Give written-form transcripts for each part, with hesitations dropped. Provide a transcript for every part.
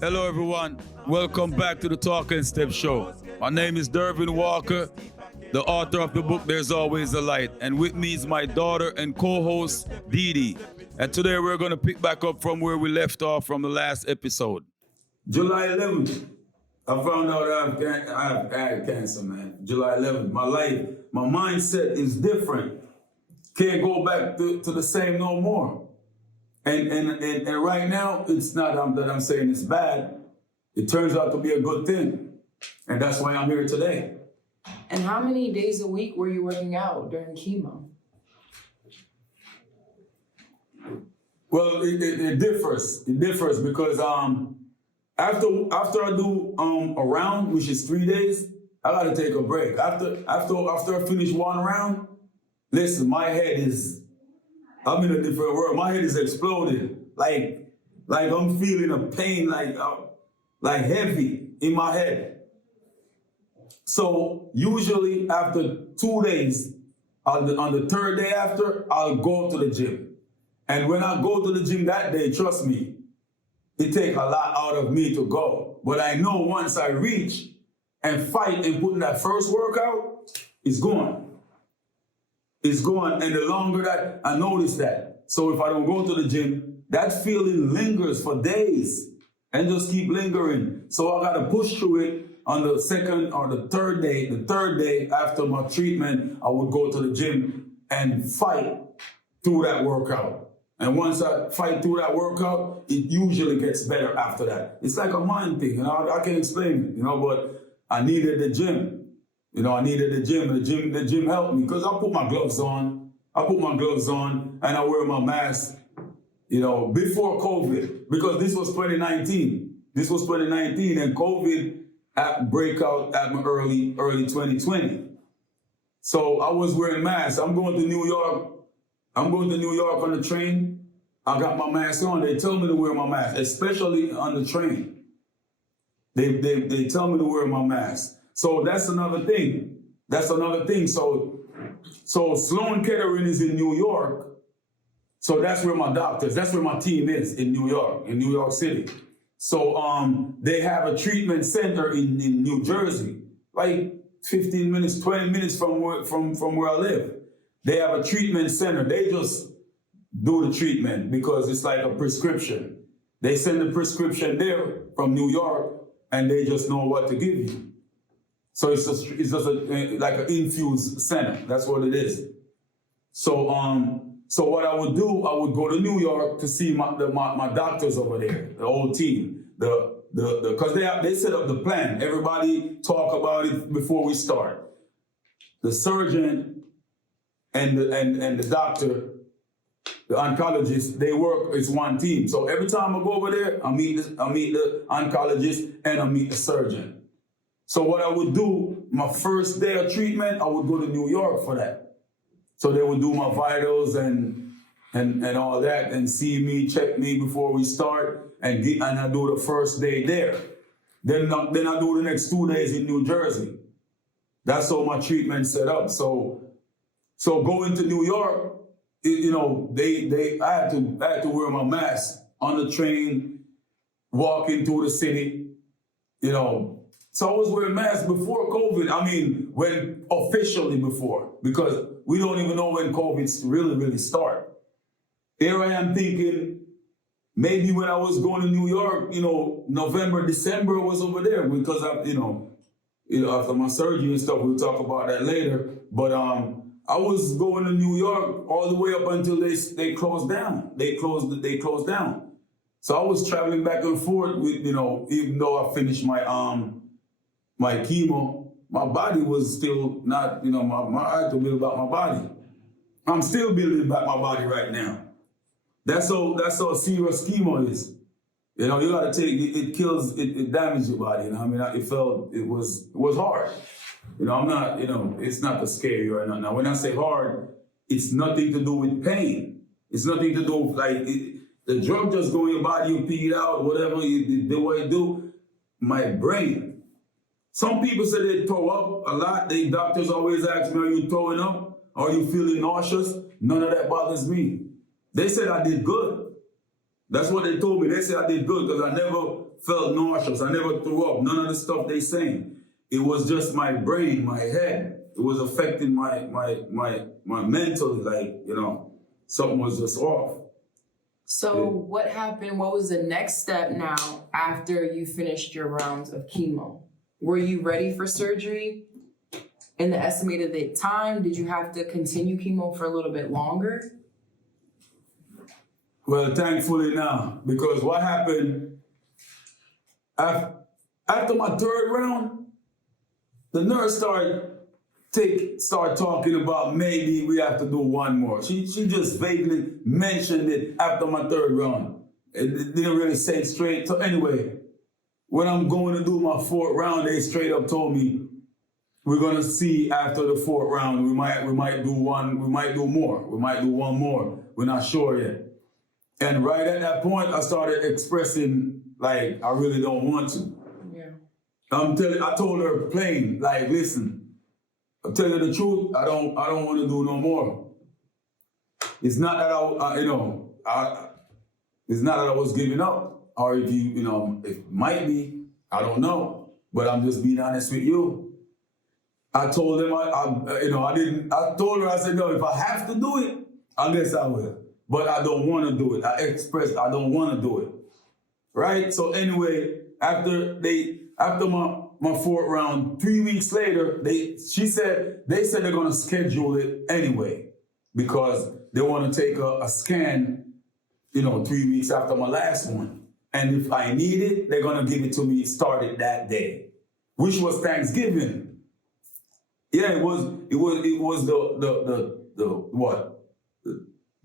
Hello, everyone. Welcome back to the Talk and Step Show. My name is Dervin Walker, the author of the book There's Always a Light. And with me is my daughter and co-host, Dee Dee. And today we're going to pick back up from where we left off from the last episode. July 11th, I found out I have cancer, man. July 11th. My life, my mindset is different. Can't go back to the same no more. And right now, it's not that I'm saying it's bad. It turns out to be a good thing. And that's why I'm here today. And how many days a week were you working out during chemo? Well, it differs. It differs because after I do a round, which is 3 days, I gotta take a break. After I finish one round, listen, my head is, I'm in a different world. My head is exploding. Like I'm feeling a pain, like heavy in my head. So usually after 2 days, on the third day after, I'll go to the gym. And when I go to the gym that day, trust me, it takes a lot out of me to go. But I know once I reach and fight and put in that first workout, it's gone. It's gone, and the longer that I notice that. So if I don't go to the gym, that feeling lingers for days and just keep lingering. So I gotta push through it on the second or the third day. The third day after my treatment, I would go to the gym and fight through that workout. And once I fight through that workout, it usually gets better after that. It's like a mind thing, I can't explain it, but I needed the gym. I needed the gym. The gym helped me because I put my gloves on. And I wear my mask, before COVID, because this was 2019. And COVID break out at early 2020. So I was wearing masks. I'm going to New York on the train. I got my mask on. They tell me to wear my mask, especially on the train. They tell me to wear my mask. So that's another thing. So Sloan Kettering is in New York. So that's where my team is in New York City. So they have a treatment center in New Jersey, like 15 minutes, 20 minutes from where I live. They have a treatment center. They just do the treatment because it's like a prescription. They send the prescription there from New York and they just know what to give you. So it's just like an infused center. That's what it is. So what I would do, I would go to New York to see my doctors over there, the whole team, because they set up the plan. Everybody talk about it before we start. The surgeon and the doctor, the oncologist, they work as one team. So every time I go over there, I meet the oncologist and I meet the surgeon. So what I would do, my first day of treatment, I would go to New York for that. So they would do my vitals and all that and see me, check me before we start, and I do the first day there. Then I do the next 2 days in New Jersey. That's how my treatment set up. So going to New York, I had to wear my mask on the train, walking through the city, So I was wearing masks before COVID. When officially before, because we don't even know when COVID's really start. Here I am thinking, maybe when I was going to New York, November, December was over there because after my surgery and stuff, we'll talk about that later. But I was going to New York all the way up until they closed down. They closed down. So I was traveling back and forth with, even though I finished my chemo, my body was still not, I had to build back my body. I'm still building back my body right now. That's how serious chemo is. You gotta take it kills it damages your body. It was hard. I'm not, it's not the scary right now. Now when I say hard, it's nothing to do with pain. It's nothing to do with the drug just go in your body, you pee it out, whatever you do what you do. My brain. Some people say they throw up a lot. The doctors always ask me, are you throwing up? Are you feeling nauseous? None of that bothers me. They said I did good. That's what they told me. They said I did good because I never felt nauseous. I never threw up. None of the stuff they saying. It was just my brain, my head. It was affecting my mental, like, you know, something was just off. So what happened? What was the next step now after you finished your rounds of chemo? Were you ready for surgery in the estimated time? Did you have to continue chemo for a little bit longer? Well, thankfully now, because what happened after my third round, the nurse started talking about maybe we have to do one more. She just vaguely mentioned it after my third round. It didn't really say it straight. So anyway, when I'm going to do my fourth round, they straight up told me we're gonna see after the fourth round. We might do one. We might do more. We might do one more. We're not sure yet. And right at that point, I started expressing like I really don't want to. Yeah. I told her plain, like, listen. I'll tell you the truth, I don't want to do no more. It's not that it's not that I was giving up, or if it might be, I don't know. But I'm just being honest with you. I told them, I told her, I said, no, if I have to do it, I guess I will. But I don't want to do it. I expressed I don't want to do it. Right? So anyway, after my fourth round, 3 weeks later, they said they're gonna schedule it anyway because they want to take a scan, 3 weeks after my last one. And if I need it, they're gonna give it to me started that day, which was Thanksgiving. Yeah, it was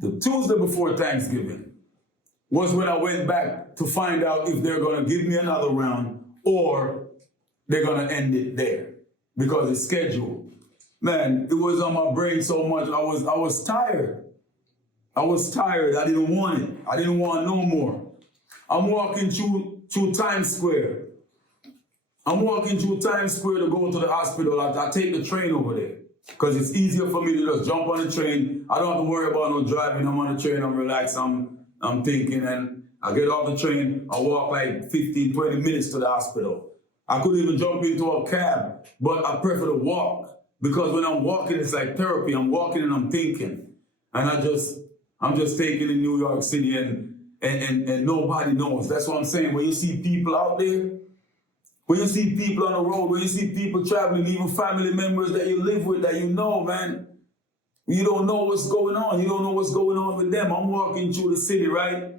the Tuesday before Thanksgiving was when I went back to find out if they're gonna give me another round or they're gonna end it there because it's scheduled. Man, it was on my brain so much. I was tired. I was tired. I didn't want it. I didn't want no more. I'm walking through Times Square. I'm walking through Times Square to go to the hospital. I take the train over there because it's easier for me to just jump on the train. I don't have to worry about no driving. I'm on the train. I'm relaxed. I'm thinking, and I get off the train. I walk like 15, 20 minutes to the hospital. I could even jump into a cab, but I prefer to walk because when I'm walking, it's like therapy. I'm walking and I'm thinking, and I'm just taking in New York City, and nobody knows. That's what I'm saying. When you see people out there, when you see people on the road, when you see people traveling, even family members that you live with, that you know, man, you don't know what's going on. You don't know what's going on with them. I'm walking through the city, right?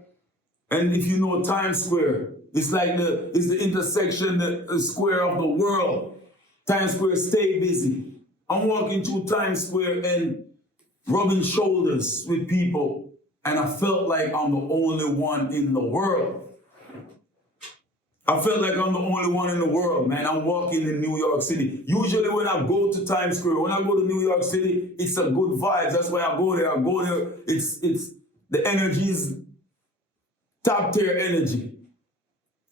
And if you know Times Square, it's the intersection, the square of the world. Times Square, stay busy. I'm walking through Times Square and rubbing shoulders with people, and I felt like I'm the only one in the world. I felt like I'm the only one in the world, man. I'm walking in New York City. Usually when I go to Times Square, when I go to New York City, it's a good vibes. That's why I go there. It's the energy is top tier energy.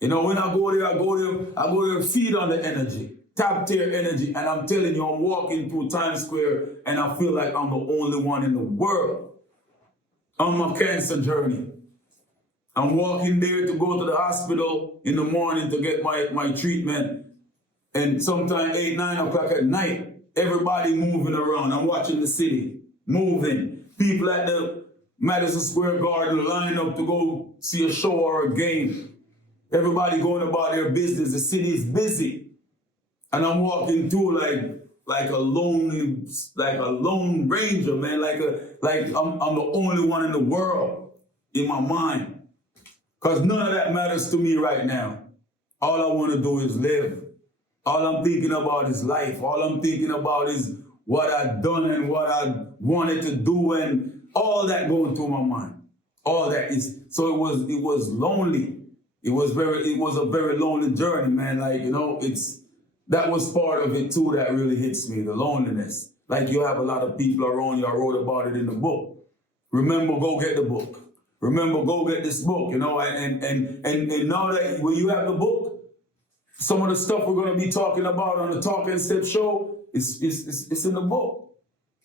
When I go there to feed on the energy, top tier energy. And I'm telling you, I'm walking through Times Square and I feel like I'm the only one in the world on my cancer journey. I'm walking there to go to the hospital in the morning to get my treatment. And sometime 8, 9 o'clock at night, everybody moving around. I'm watching the city moving. People at the Madison Square Garden line up to go see a show or a game. Everybody going about their business. The city is busy. And I'm walking through like a lone ranger, man. Like I'm the only one in the world in my mind. Because none of that matters to me right now. All I want to do is live. All I'm thinking about is life. All I'm thinking about is what I've done and what I wanted to do and all that going through my mind. All that is, so it was lonely. It was a very lonely journey, man. That was part of it too that really hits me, the loneliness. Like you have a lot of people around you. I wrote about it in the book. Remember, go get the book. Remember, go get this book, and now that when you have the book, some of the stuff we're going to be talking about on the Talking Step show is in the book.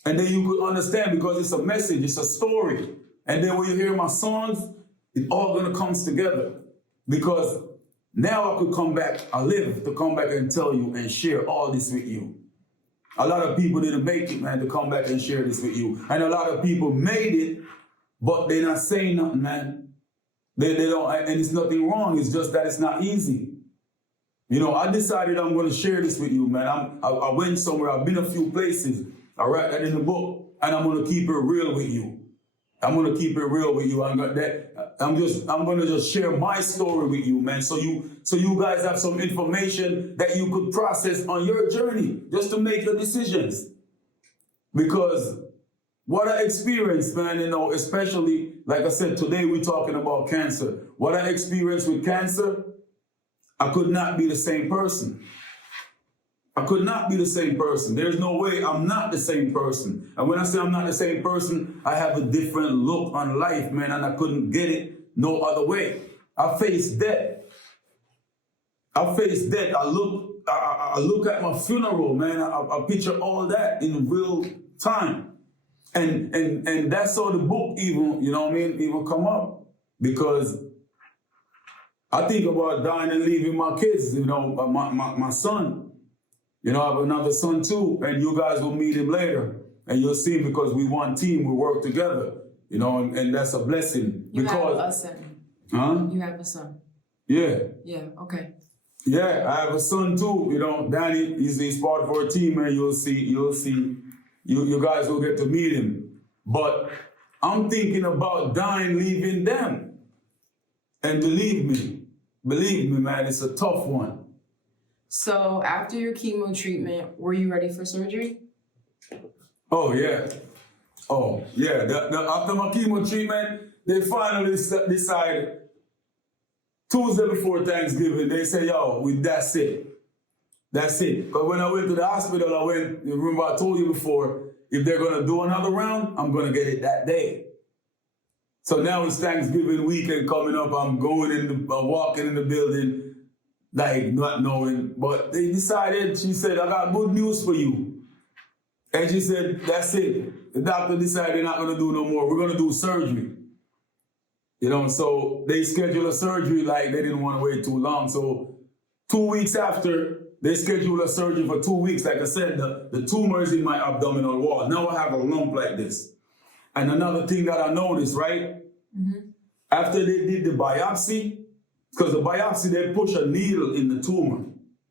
And then you could understand because it's a message, it's a story. And then when you hear my songs, it all gonna come together. Because now I could come back, I live to come back and tell you and share all this with you. A lot of people didn't make it, man, to come back and share this with you. And a lot of people made it, but they're not saying nothing, man. They don't, and it's nothing wrong. It's just that it's not easy. You know, I decided I'm going to share this with you, man. I went somewhere. I've been a few places. I write that in the book, and I'm going to keep it real with you. I'm going to keep it real with you. I'm going to just share my story with you, man. So you guys have some information that you could process on your journey, just to make your decisions. Because what I experienced, man, you know, especially, like I said, today we're talking about cancer. What I experienced with cancer, I could not be the same person. I could not be the same person. There's no way I'm not the same person. And when I say I'm not the same person, I have a different look on life, man, and I couldn't get it no other way. I faced death. I faced death. I look at my funeral, man. I picture all that in real time. And that's how the book even, you know what I mean, even come up. Because I think about dying and leaving my kids, you know, my son. You know, I have another son too, and you guys will meet him later. And you'll see him because we one team, we work together. You know, and that's a blessing. You because, have a son. Huh? You have a son. Yeah. Yeah, okay. Yeah, I have a son too. You know, Danny, he's part of our team, and you'll see. You guys will get to meet him. But I'm thinking about dying, leaving them. And believe me, man, it's a tough one. So after your chemo treatment, were you ready for surgery? Oh, yeah. After my chemo treatment, they finally decided, Tuesday before Thanksgiving, they say, yo, that's it. That's it. Because when I went to the hospital, remember I told you before, if they're going to do another round, I'm going to get it that day. So now it's Thanksgiving weekend coming up. I'm walking in the building, like not knowing. But they decided, she said, I got good news for you. And she said, that's it. The doctor decided they're not going to do no more. We're going to do surgery. You know, so they scheduled a surgery like they didn't want to wait too long. So 2 weeks after, they scheduled a surgery for 2 weeks. Like I said, the tumor is in my abdominal wall. Now I have a lump like this. And another thing that I noticed, right? Mm-hmm. After they did the biopsy, because the biopsy, they push a needle in the tumor.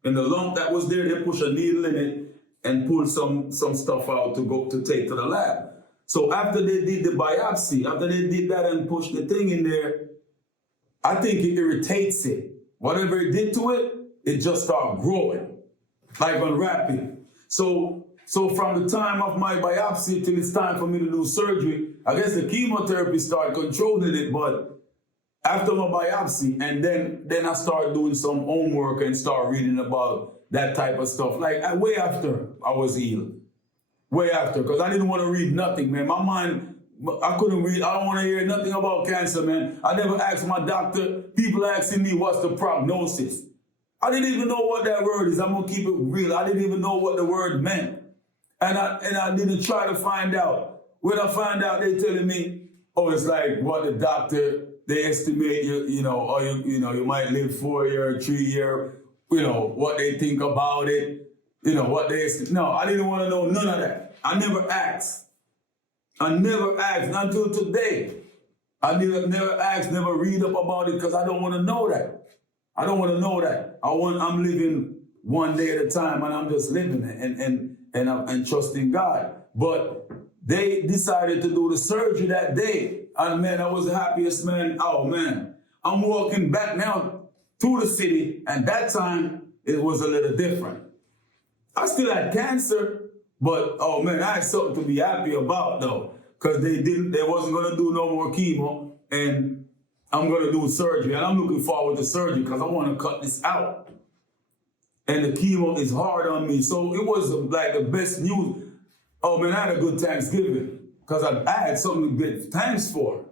And the lump that was there, they push a needle in it and pull some stuff out to take to the lab. So after they did the biopsy, after they did that and pushed the thing in there, I think it irritates it. Whatever it did to it, it just started growing, like unwrapping. So from the time of my biopsy till it's time for me to do surgery, I guess the chemotherapy started controlling it, but after my biopsy, and then I started doing some homework and start reading about that type of stuff, like way after I was healed. Way after, because I didn't want to read nothing, man. My mind, I couldn't read. I don't want to hear nothing about cancer, man. I never asked my doctor. People asking me, what's the prognosis? I didn't even know what that word is. I'm going to keep it real. I didn't even know what the word meant. And I didn't try to find out. When I found out, they telling me, oh, it's like what the doctor, they estimate you might live 4 years, 3 years, what they think about it. No, I didn't want to know none of that. I never asked. Until today. I never asked, never read up about it because I don't want to know that. I don't want to know that. I'm living one day at a time, and I'm just living it and trusting God. But they decided to do the surgery that day. And man, I was the happiest man. Oh man, I'm walking back now to the city, and that time it was a little different. I still had cancer, but oh man, I had something to be happy about though, because they wasn't gonna do no more chemo, and I'm gonna do surgery, and I'm looking forward to surgery because I want to cut this out. And the chemo is hard on me, so it was like the best news. Oh man, I had a good Thanksgiving because I had something to give thanks for.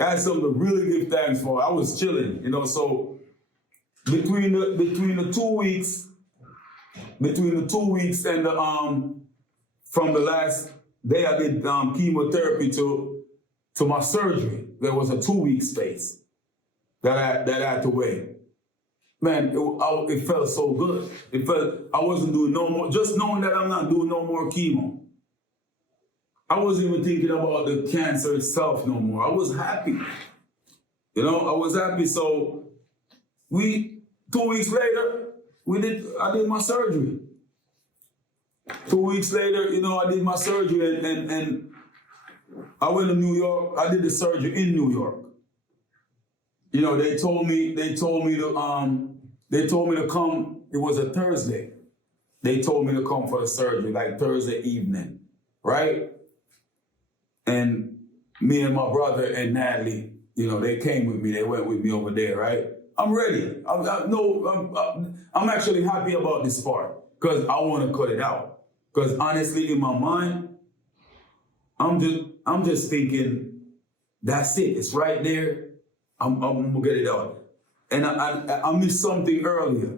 I had something to really give thanks for. I was chilling, So between the 2 weeks. Between the 2 weeks and from the last day I did chemotherapy to my surgery, there was a 2-week space that I had to wait. Man, it felt so good. It felt I wasn't doing no more. Just knowing that I'm not doing no more chemo. I wasn't even thinking about the cancer itself no more. I was happy. You know, I was happy. So 2 weeks later, I did my surgery. 2 weeks later, you know, I did my surgery and I went to New York. I did the surgery in New York. You know, they told me to come. It was a Thursday. They told me to come for the surgery, like Thursday evening, right? And me and my brother and Natalie, you know, they came with me. They went with me over there, right? I'm ready. I'm actually happy about this part because I want to cut it out. Because honestly, in my mind, I'm just thinking, that's it. It's right there. I'm gonna get it out. And I missed something earlier.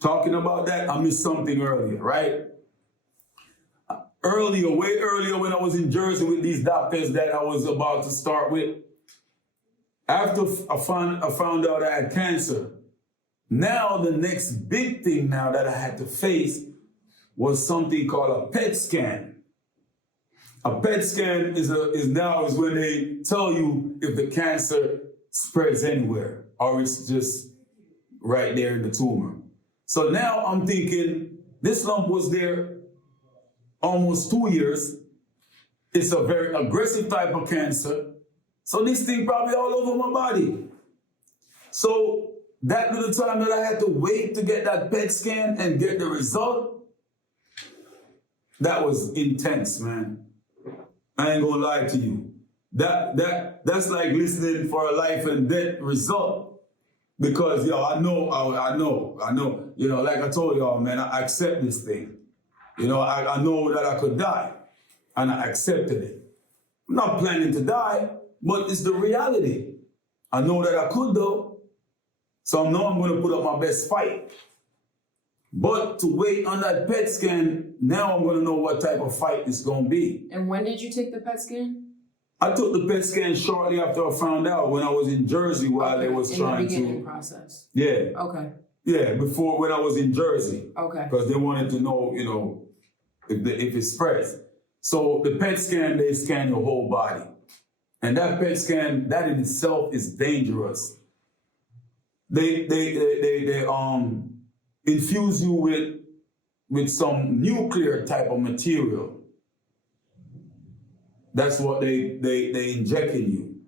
Talking about that, I missed something earlier, right? Way earlier when I was in Jersey with these doctors that I was about to start with, after I found out I had cancer, now the next big thing now that I had to face was something called a PET scan. A PET scan is when they tell you if the cancer spreads anywhere or it's just right there in the tumor. So now I'm thinking this lump was there almost 2 years. It's a very aggressive type of cancer. So this thing probably all over my body. So that little time that I had to wait to get that PET scan and get the result, that was intense, man. I ain't gonna lie to you. That's like listening for a life and death result. Because I know. You know, like I told y'all, man, I accept this thing. You know, I know that I could die. And I accepted it. I'm not planning to die, but it's the reality. I know that I could though. So I know I'm gonna put up my best fight. But to wait on that PET scan, now I'm gonna know what type of fight it's gonna be. And when did you take the PET scan? I took the PET scan shortly after I found out when I was in Jersey while they was trying to. In the beginning process. Yeah. Okay. Yeah, before when I was in Jersey. Okay. Because they wanted to know, you know, if it spreads. So the PET scan, they scan your whole body. And that PET scan, that in itself is dangerous. They infuse you with some nuclear type of material. That's what they inject in you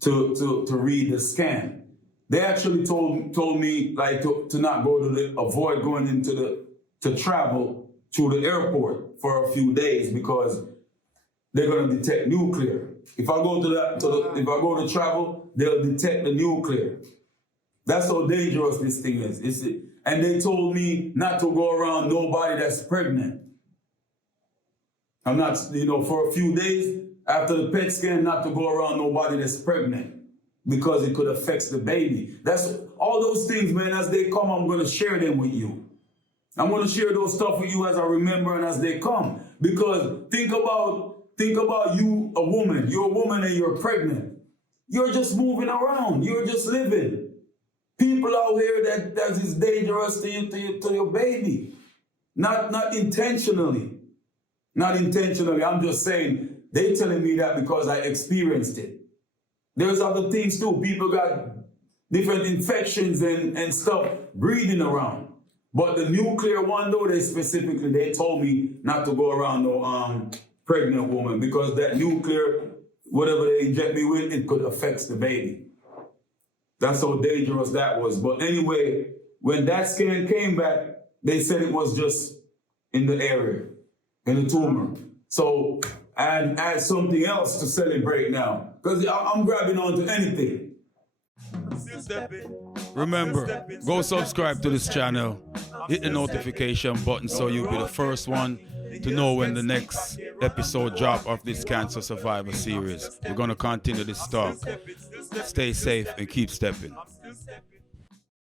to read the scan. They actually told me like to not go avoid going to travel to the airport for a few days because they're gonna detect nuclear. If I go if I go to travel, they'll detect the nuclear. That's how dangerous this thing is. And they told me not to go around nobody that's pregnant. I'm not, for a few days after the PET scan, not to go around nobody that's pregnant because it could affect the baby. That's all those things, man. As they come, I'm going to share them with you. I'm going to share those stuff with you as I remember and as they come. Because think about you, a woman. You're a woman and you're pregnant. You're just moving around. You're just living. People out here that is dangerous to your baby. Not intentionally. Not intentionally. I'm just saying, they telling me that because I experienced it. There's other things too. People got different infections and stuff breathing around. But the nuclear one though, they told me not to go around no pregnant woman because that nuclear, whatever they inject me with, it could affect the baby. That's how dangerous that was. But anyway, when that scan came back, they said it was just in the area, in the tumor. So I add something else to celebrate now, because I'm grabbing onto anything. Remember, go subscribe to this channel, hit the notification button so you'll be the first one to know when the next episode drop of this Cancer Survivor series. We're going to continue this talk. Stay safe and keep stepping.